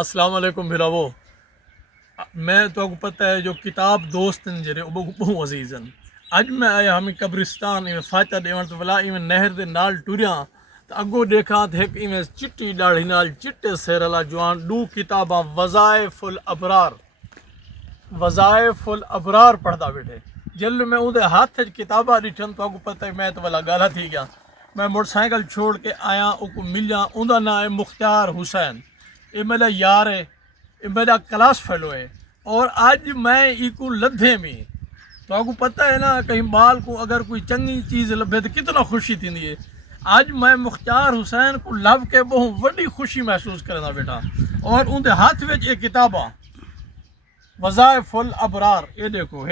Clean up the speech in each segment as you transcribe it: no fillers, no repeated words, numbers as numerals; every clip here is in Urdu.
السلام علیکم بھراو میں تو کو پتہ ہے جو کتاب دوستن جڑے وہ بہت عزیز ہیں. اج میں آیا ہمیں قبرستان میں فاتحہ دیون تو بلا میں نہر دے نال ٹریاں تو اگو دیکھا تو ایک میں چٹی داڑھی نال چٹے سیر والا جوان دو کتاباں وظائف الابرار پڑھدا بیٹھے. جل میں اون دے ہاتھ کتاباں ڈٹھن تو اگو پتہ ہے میں تو والا گالا تھی گیا. میں موٹر سائیکل چھوڑ کے آیا او ملیا. اون دا نام ہے مختار حسین. یہ میرا یار ہے, یہ میرا کلاس فیلو ہے. اور آج میں ایکو لدھے میں تو آپ کو پتہ ہے نا کہیں بال کو اگر کوئی چنگی چیز لبھے تو کتنا خوشی تھی. آج میں مختار حسین کو لب کے بہت وڈی خوشی محسوس کرنا بیٹا. اور ان دے ہاتھ میں یہ کتاباں وظائف الابرار, یہ دیکھو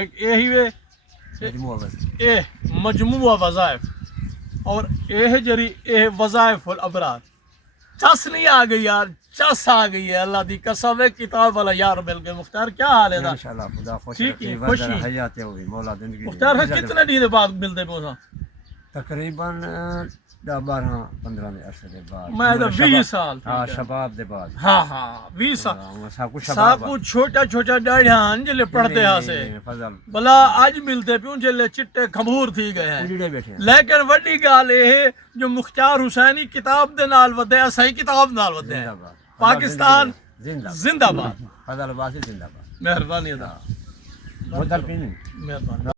یہ مجموعہ وظائف اور یہ جری یہ وظائف الابرار. چس نہیں آ گئی یار, چس آ گئی ہے. اللہ دی قسم ہے کتاب والا یار مل گئے. مختار کیا حال ہے؟ انشاءاللہ خدا خوش ٹھیک ہے, رکھے, خوشی. حیات ہوئی مولا زندگی مختار کتنے دن بعد ملتے پوسا؟ تقریباً 10-12-15 دے عرصے دے بعد. میں تو 20 سال. ہاں شباب دے بعد. ہاں 20 سال. ساکو ساکو چھوٹا ڈاڑیاں جلے پڑھتے ہاں سے بلا آج ملتے پیوں جلے چٹے کھمور تھی گئے ہیں. لیکن وڈی گال یہ جو مختار حسینی کتاب دے نال ودے ہیں, صحیح کتاب نال ودے ہیں. پاکستان زندہ باد. فضل عباسی زندہ باد. مہربانی ادا. بوتل پینی. مہربانی.